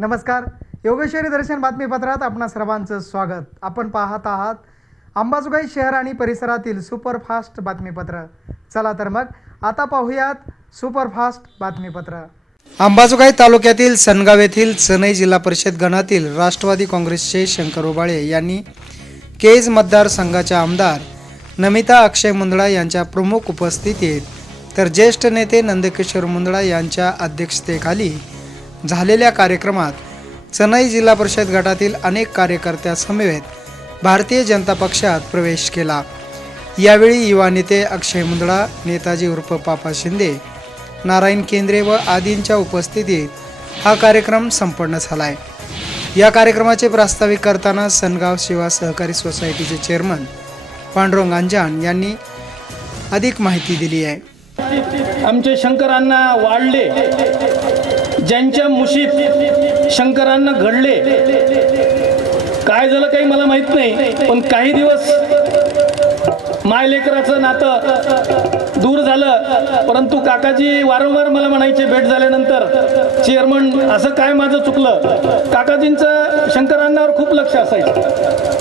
नमस्कार. योगेश्वरी दर्शन बातमीपत्रात आपणा सर्वांचं स्वागत. आपण पाहत आहात अंबाजोगाई शहर आणि परिसरातील सुपरफास्ट बातमीपत्र. चला तर मग आता पाहूयात सुपरफास्ट बातमीपत्र. अंबाजोगाई तालुक्यातील सनगाव येथील सनई जिल्हा परिषद गणातील राष्ट्रवादी काँग्रेसचे शंकर ओबाळे यांनी केज मतदारसंघाच्या आमदार नमिता अक्षय मुंदडा यांच्या प्रमुख उपस्थितीत तर ज्येष्ठ नेते नंदकिशोर मुंदडा यांच्या अध्यक्षतेखाली झालेल्या कार्यक्रमात सनई जिल्हा परिषद गटातील अनेक कार्यकर्त्यांसमवेत भारतीय जनता पक्षात प्रवेश केला. यावेळी युवा नेते अक्षय मुंदडा, नेताजी उर्फ पापा शिंदे, नारायण केंद्रे व आदींच्या उपस्थितीत हा कार्यक्रम संपन्न झालाय. या कार्यक्रमाचे प्रास्ताविक करताना सनगाव सेवा सहकारी सोसायटीचे चेअरमन पांडुरंग अंजान यांनी अधिक माहिती दिली आहे. आमचे शंकरांना वाढले, ज्यांच्या मुशीत शंकरांना घडले, काय झालं काही मला माहित नाही, पण काही दिवस मायलेकराचं नातं दूर झालं. परंतु काकाजी वारंवार मला म्हणायचे भेट झाल्यानंतर, चेअरमन असं काय माझं चुकलं. काकाजींचं शंकरांनावर खूप लक्ष असायचं.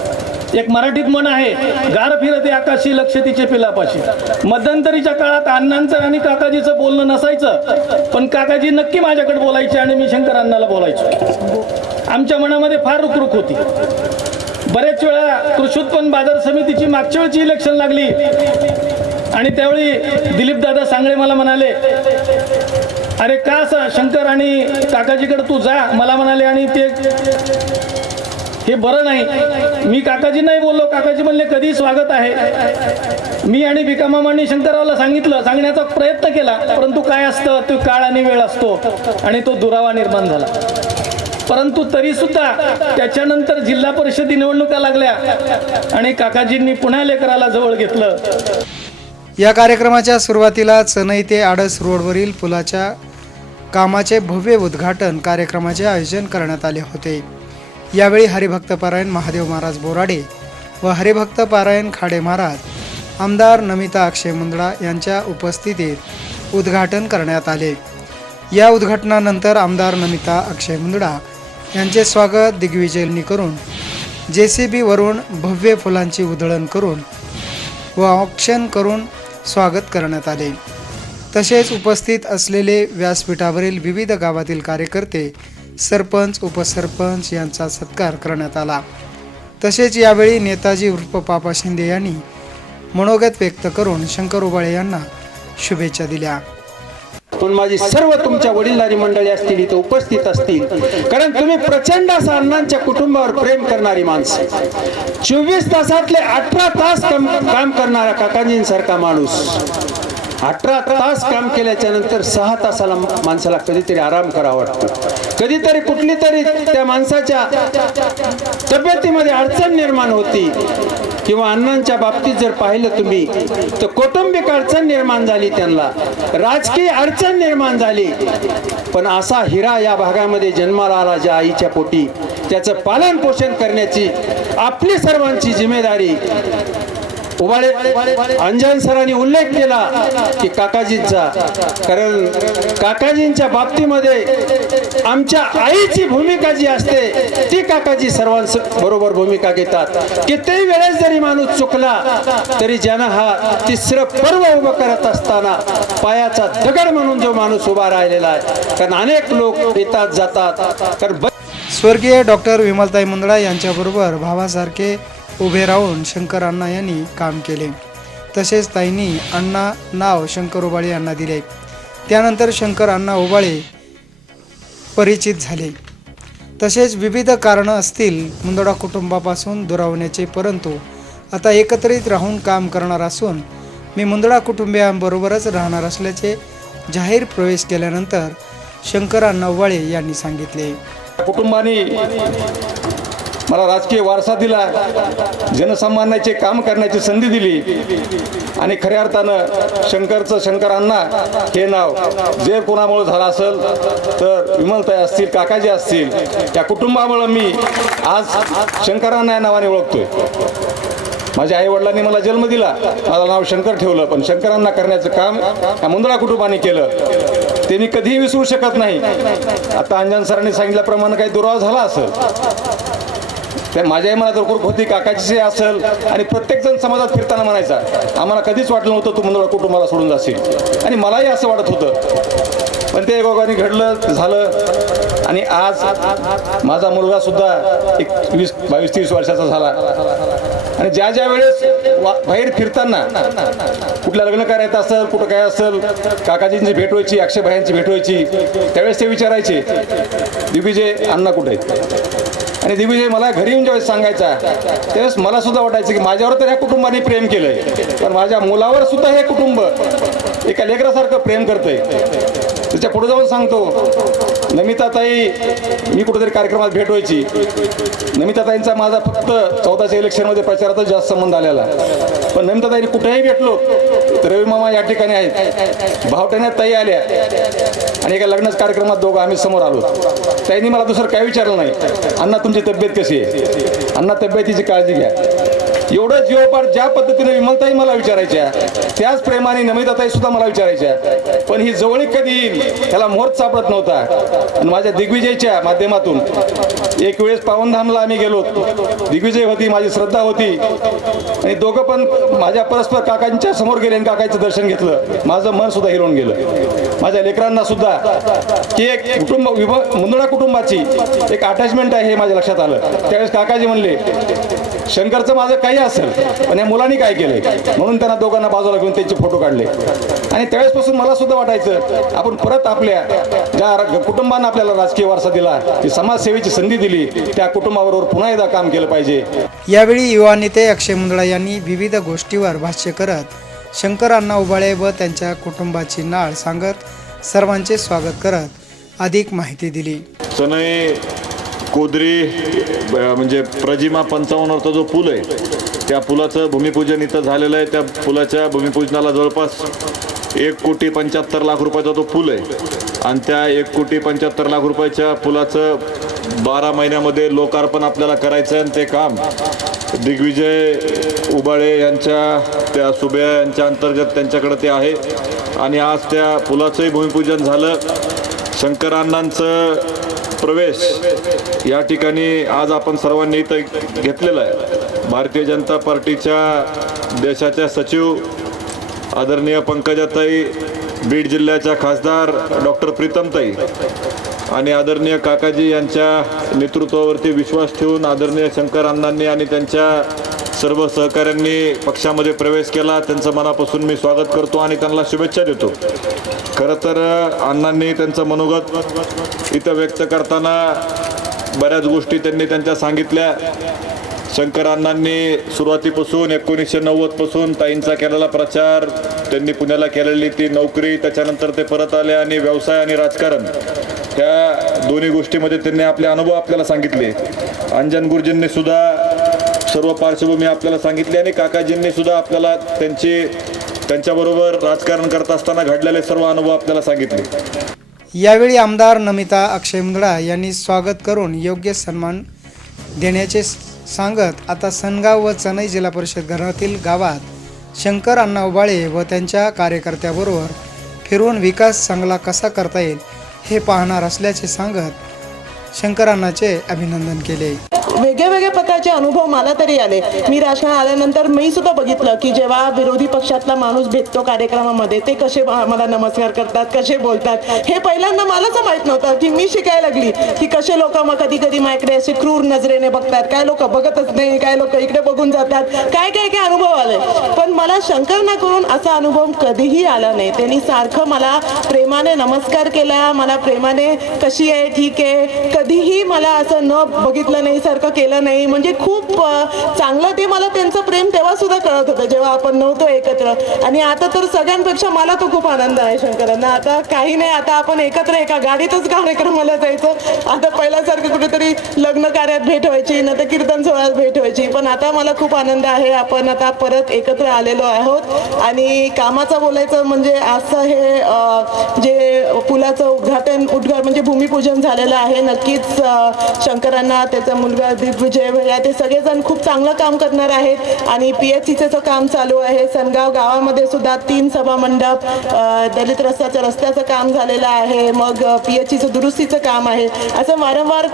एक मराठीत म्हण आहे, गार फिरते आकाशी लक्ष तिचे पिलापाशी. मध्यंतरीच्या काळात अण्णांचं आणि काकाजीचं बोलणं नसायचं, पण काकाजी नक्की माझ्याकडे बोलायचे आणि मी शंकरांनाला बोलायचो. आमच्या मनामध्ये फार रुखरुख होती. बरेच वेळा कृषी उत्पन्न बाजार समितीची मागच्या वेळची इलेक्शन लागली आणि त्यावेळी दिलीपदादा सांगळे मला म्हणाले, अरे का असं शंकर आणि काकाजीकडे तू जा. मला म्हणाले आणि ते हे बरं नाही. मी काकाजी नाही बोललो. काकाजी म्हणले कधी स्वागत आहे. मी आणि भिकामामांनी शंकररावला सांगण्याचा प्रयत्न केला, परंतु काय असतं, तो काळ आणि वेळ असतो आणि तो दुरावा निर्माण झाला. परंतु तरी सुद्धा त्याच्यानंतर जिल्हा परिषद निवडणुका लागल्या आणि काकाजींनी पुन्हा लेकराला जवळ घेतलं. या कार्यक्रमाच्या सुरुवातीला सनई ते आडस रोडवरील पुलाच्या कामाचे भव्य उद्घाटन कार्यक्रमाचे आयोजन करण्यात आले होते. यावेळी हरिभक्त पारायण महादेव महाराज बोराडे व हरिभक्त पारायण खाडे महाराज, आमदार नमिता अक्षय मुंदडा यांच्या उपस्थितीत उद्घाटन करण्यात आले. या उद्घाटनानंतर आमदार नमिता अक्षय मुंदडा यांचे स्वागत दिग्विजयनी करून JCB वरून भव्य फुलांची उधळण करून व ऑक्शन करून स्वागत करण्यात आले. तसेच उपस्थित असलेले व्यासपीठावरील विविध गावातील कार्यकर्ते, सरपंच, उपसरपंच यांचा सत्कार करण्यात आला. तसेच यावेळी नेताजी उर्फ पापा शिंदे यांनी मनोगत व्यक्त करून शंकर ओबाळे यांना शुभेच्छा दिल्या. पण माझी सर्व तुमच्या वडीलधारी मंडळी असतील, इथे उपस्थित असतील, कारण तुम्ही प्रचंड असं अण्णांच्या कुटुंबावर प्रेम करणारी माणसं. 24 तासातले 18 तास काम करणारा काकाजींसारखा माणूस. 18 तास काम केल्याच्या नंतर 6 तासाला माणसाला कधीतरी आराम करावा वाटतो. कधीतरी कुठली तरी त्या माणसाच्या तब्येतीमध्ये अडचण निर्माण होती किंवा अण्णांच्या बाबतीत जर पाहिलं तुम्ही तर कौटुंबिक अडचण निर्माण झाली, त्यांना राजकीय अडचण निर्माण झाली. पण असा हिरा या भागामध्ये जन्माला आला ज्या आईच्या पोटी, त्याचं पालन पोषण करण्याची आपली सर्वांची जिम्मेदारी. ओबाळे अंजन सरांनी उल्लेख केला की काकाजींचा, कारण काकाजींच्या बाबतीमध्ये आमच्या आईची भूमिका जी असते ती काकाजी सर्वांबरोबर भूमिका घेतात. कितीही वेळेस जरी माणूस चुकला तरी ज्यानं हा तिसरं पर्व उभं करत असताना पायाचा दगड म्हणून जो माणूस उभा राहिलेला आहे. कारण अनेक लोक येतात जातात. कारण स्वर्गीय डॉक्टर विमलताई मुंदडा यांच्याबरोबर भावासारखे उभे राहून शंकर अण्णा यांनी काम केले. तसेच ताईंनी अण्णा नाव शंकर ओबाळे यांना दिले. त्यानंतर शंकर अण्णा ओबाळे परिचित झाले. तसेच विविध कारणं असतील मुंदडा कुटुंबापासून दुरावण्याचे, परंतु आता एकत्रित राहून काम करणार असून मी मुंदडा कुटुंबियांबरोबरच राहणार असल्याचे जाहीर प्रवेश केल्यानंतर शंकर अण्णा ओबाळे यांनी सांगितले. कुटुंबाने मला राजकीय वारसा दिला, जनसामान्याचे काम करण्याची संधी दिली आणि खऱ्या अर्थानं शंकरांना हे नाव जे कोणामुळे झालं असेल तर विमलताई असतील, काकाजी असतील, त्या कुटुंबामुळे मी आज शंकरांना या नावाने ओळखतोय. माझ्या आई वडिलांनी मला जन्म दिला, माझं नाव शंकर ठेवलं, पण शंकरांना करण्याचं काम या मुंदडा कुटुंबाने केलं. ते मी कधीही विसरू शकत नाही. आता अंजन सरांनी सांगितल्याप्रमाणे काही दुरावा झाला असेल, त्या माझ्याही मनात रुकरुक होती, काकाची असेल, आणि प्रत्येक जण समाजात फिरताना म्हणायचा, आम्हाला कधीच वाटलं नव्हतं तू मुंदडा कुटुंबाला सोडून जाशील, आणि मलाही असं वाटत होतं. पण ते योगाने घडलं, झालं, आणि आज माझा मुलगा सुद्धा एक 22-23 वर्षाचा झाला. आणि ज्या ज्या वेळेस बाहेर फिरताना कुठल्या लग्न कार्यात असेल, कुठं काय असेल, काकाजींची भेट व्हायची, अक्षयभायांची भेट व्हायची, त्यावेळेस ते विचारायचे, दिग्विजय अण्णा कुठे आहेत? आणि दिग्विजय मला घरी येऊन ज्यावेळेस सांगायचा, त्यावेळेस मला सुद्धा वाटायचं की माझ्यावर तर ह्या कुटुंबाने प्रेम केलंय, पण माझ्या मुलावर सुद्धा हे कुटुंब एका लेकरासारखं प्रेम करतंय. त्याच्या पुढे जाऊन सांगतो, नमिताताई, मी कुठेतरी कार्यक्रमात भेट व्हायची, नमिताताईंचा माझा फक्त 14च्या इलेक्शनमध्ये प्रचारातच जास्त संबंध आलेला, पण नमिताताईंनी कुठेही भेटलो तर रवी मामा या ठिकाणी आहेत, भावट्याने ताई आल्या, आणि एका लग्नाच्या कार्यक्रमात दोघं आम्ही समोर आलो. त्यांनी मला दुसरं काय विचारलं नाही, अण्णा तुमची तब्येत कशी आहे, अण्णा तब्येतीची काळजी घ्या. एवढं जीवपाठ ज्या पद्धतीने विमलताई मला विचारायच्या, त्याच प्रेमाने नमिताताई सुद्धा मला विचारायच्या, पण ही जवळीक कधी येईल त्याला मुहूर्त सापडत नव्हता. आणि माझ्या दिग्विजयच्या माध्यमातून एक वेळेस पावनधामला आम्ही गेलो, दिग्विजय होती, माझी श्रद्धा होती, आणि दोघं पण माझ्या परस्पर काकांच्या समोर गेले आणि काकांचं दर्शन घेतलं. माझं मन सुद्धा हिरवून गेलं. माझ्या लेकरांना सुद्धा की एक कुटुंब मुंदडा कुटुंबाची एक अटॅचमेंट आहे हे माझ्या लक्षात आलं. त्यावेळेस काकाजी म्हणले, शंकरचं माझं काही असेल, पण या मुलांनी काय केलंय, म्हणून त्यांना दोघांना बाजूला घेऊन त्यांचे फोटो काढले. आणि त्यावेळेसपासून मला सुद्धा वाटायचं, आपण परत आपल्या ज्या कुटुंबानं आपल्याला राजकीय वारसा दिला, ती समाजसेवेची संधी दिली, त्या कुटुंबाबरोबर पुन्हा एकदा काम केलं पाहिजे. यावेळी युवा नेते अक्षय मुंदडा यांनी विविध गोष्टीवर भाष्य करत शंकर अण्णा उबाळे व त्यांच्या कुटुंबाची नाळ सांगत सर्वांचे स्वागत करत अधिक माहिती दिली. सनई कोदरी म्हणजे प्रजिमा 55वरचा जो पूल आहे, त्या पुलाचं भूमिपूजन इथं झालेलं आहे. त्या पुलाच्या भूमिपूजनाला जवळपास 1,75,00,000 रुपयाचा तो पूल आहे, आणि त्या 1,75,00,000 रुपयाच्या पुलाचं 12 महिन्यामध्ये लोकार्पण आपल्याला करायचं आहे. आणि ते काम दिग्विजय उबाळे यांच्या त्या सुभ्या यांच्या अंतर्गत त्यांच्याकडे ते आहे. आणि आज त्या पुलाचंही भूमिपूजन झालं. शंकर अण्णांचं प्रवेश या ठिकाणी आज आपण सर्वांनी इथं घेतलेला आहे. भारतीय जनता पार्टीच्या देशाच्या सचिव आदरणीय पंकजाताई, बीड जिल्ह्याच्या खासदार डॉक्टर प्रीतमताई आणि आदरणीय काकाजी यांच्या नेतृत्वावरती विश्वास ठेवून आदरणीय शंकर अण्णांनी आणि त्यांच्या सर्व सहकाऱ्यांनी पक्षामध्ये प्रवेश केला. त्यांचं मनापासून मी स्वागत करतो आणि त्यांना शुभेच्छा देतो. खरं तर अण्णांनी त्यांचं मनोगत इथं व्यक्त करताना बऱ्याच गोष्टी त्यांनी त्यांच्या सांगितल्या. शंकर अण्णांनी सुरुवातीपासून 1990 पासून ताईंचा केलेला प्रचार, त्यांनी पुण्याला केलेली ती नोकरी, त्याच्यानंतर ते परत आले आणि व्यवसाय आणि राजकारण त्या दोन्ही गोष्टीमध्ये त्यांनी आपले अनुभव आपल्याला सांगितले. अंजन गुरुजींनी सुद्धा सर्व पार्श्वभूमी आपल्याला सांगितली आणि काकाजींनी सुद्धा आपल्याला त्यांच्याबरोबर राजकारण करत असताना घडलेले सर्व अनुभव आपल्याला सांगितले. यावेळी आमदार नमिता अक्षय मुंदडा यांनी स्वागत करून योग्य सन्मान देण्याचे सांगत आता सनगाव व चनई जिल्हा परिषद घरातील गावात शंकर अण्णा उबाळे व त्यांच्या कार्यकर्त्याबरोबर फिरून विकास चांगला कसा करता येईल हे पाहणार असल्याचे सांगत शंकर अण्णाचे अभिनंदन केले. वेगळ्या प्रकारचे अनुभव मला तरी आले. मी राजकारणात आल्यानंतर मी सुद्धा बघितलं की जेव्हा विरोधी पक्षातला माणूस भेटतो कार्यक्रमामध्ये, ते कसे मला नमस्कार करतात, कसे बोलतात, हे पहिल्यांदा मलाच माहित नव्हतं. की मी शिकायला लागली की कसे लोक मग कधी कधी माझ्याकडे असे क्रूर नजरेने बघतात, काय लोक बघतच नाही, काय लोक इकडे बघून जातात, काय काय काय अनुभव आले. पण मला शंकरना करून असा अनुभव कधीही आला नाही. त्यांनी सारखं मला प्रेमाने नमस्कार केला, मला प्रेमाने कशी आहे, ठीक आहे, कधीही मला असं न बघितलं नाही, सारखं केलं नाही. म्हणजे खूप चांगलं ते मला त्यांचं प्रेम तेव्हा सुद्धा कळत होतं जेव्हा आपण नव्हतो एकत्र. आणि आता तर सगळ्यांपेक्षा मला तो खूप आनंद आहे शंकरांना. आता काही नाही, आता आपण एकत्र एका गाडीतच कार्यक्रमाला जायचं. आता पहिल्यासारखं कुठेतरी लग्न कार्यात भेट व्हायची, न तर कीर्तन सोहळ्यात भेट व्हायची. पण आता मला खूप आनंद आहे, आपण आता परत एकत्र आलेलो आहोत. आणि कामाचं बोलायचं म्हणजे असं हे जे पुलाचं उद्घाटन म्हणजे भूमिपूजन झालेलं आहे. नक्कीच शंकरांना, त्याचा मुलगा दिग्विजय भैया, ते सगळेजण खूप चांगलं काम करणार आहेत. आणि PHCचं काम चालू आहे. सनगाव गावामध्ये सुद्धा 3 सभामंडप, दलित रस्त्याचं काम झालेलं आहे. मग PHCचं दुरुस्तीचं काम आहे. असं वारंवार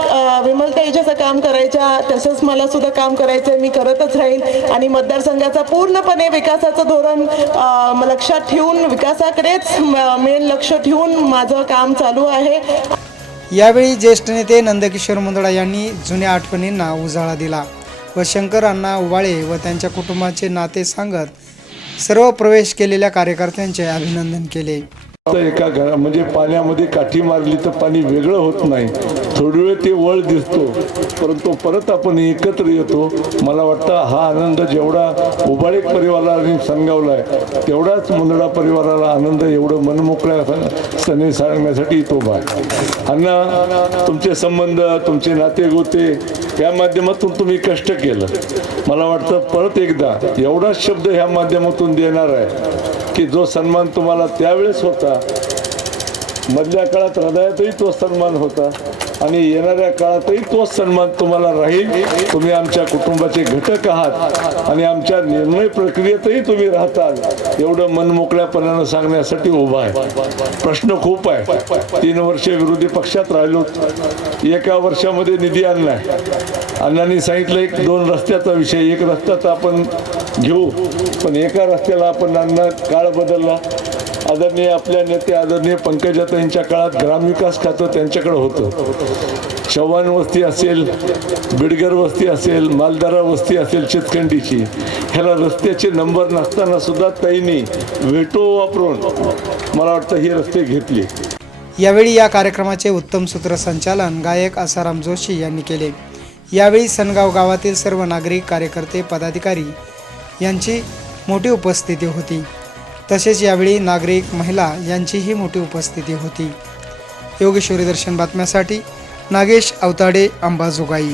विमलताईचं काम करायच्या, तसंच मला सुद्धा काम करायचं, मी करतच राहील. आणि मतदारसंघाचा पूर्णपणे विकासाचं धोरण लक्षात ठेवून, विकासाकडेच मेन लक्ष ठेवून माझं काम चालू आहे. यावेळी ज्येष्ठ नेते नंदकिशोर मुंदडा यांनी जुन्या आठवणींना उजाळा दिला व शंकर अण्णा उबाळे व त्यांच्या कुटुंबाचे नाते सांगत सर्व प्रवेश केलेल्या कार्यकर्त्यांचे अभिनंदन केले. एका घरा म्हणजे पाण्यामध्ये काठी मारली तर पाणी वेगळं होत नाही, थोडी वेळ ते वळ दिसतो, परंतु परत आपण एकत्र येतो. मला वाटतं हा आनंद जेवढा उबाळे परिवाराने संगावला आहे तेवढाच मुंदडा परिवाराला आनंद एवढं मनमोकळ्या सणे सांगण्यासाठी तो आहे. अण्णा, तुमचे संबंध, तुमचे नातेगोते या माध्यमातून तुम्ही कष्ट केलं. मला वाटतं परत एकदा एवढाच शब्द ह्या माध्यमातून देणार आहे की जो सन्मान तुम्हाला त्यावेळेस होता, मधल्या काळात हृदयातही तो सन्मान होता आणि येणाऱ्या काळातही तोच सन्मान तुम्हाला राहील. तुम्ही आमच्या कुटुंबाचे घटक आहात आणि आमच्या निर्णय प्रक्रियेतही तुम्ही राहताल एवढं मनमोकळ्यापणानं सांगण्यासाठी उभा आहे. प्रश्न खूप आहे. 3 वर्षे विरोधी पक्षात राहिलो, एका वर्षामध्ये निधी आणलाय. अण्णांनी सांगितलं 1-2 रस्त्याचा विषय, एक रस्ता तर आपण घेऊ, पण एका रस्त्याला आपण अण्णा काळ बदलला. आदरणीय आपल्या नेते आदरणीय पंकजाताईंच्या काळात ग्रामविकास खातं त्यांच्याकडे होतं. चव्हाण वस्ती असेल, बिडगर वस्ती असेल, मालदारा वस्ती असेल चितखंडीची, ह्याला रस्त्याचे नंबर नसताना सुद्धा ताईंनी वेटो वापरून मला वाटतं ही रस्ते घेतले. यावेळी या कार्यक्रमाचे उत्तम सूत्रसंचालन गायक आसाराम जोशी यांनी केले. यावेळी सनगाव गावातील सर्व नागरिक, कार्यकर्ते, पदाधिकारी यांची मोठी उपस्थिती होती. तसेच यावेळी नागरिक, महिला यांचीही मोठी उपस्थिती होती. योगेश्वरी दर्शन बातम्यासाठी नागेश अवताडे, अंबाजोगाई.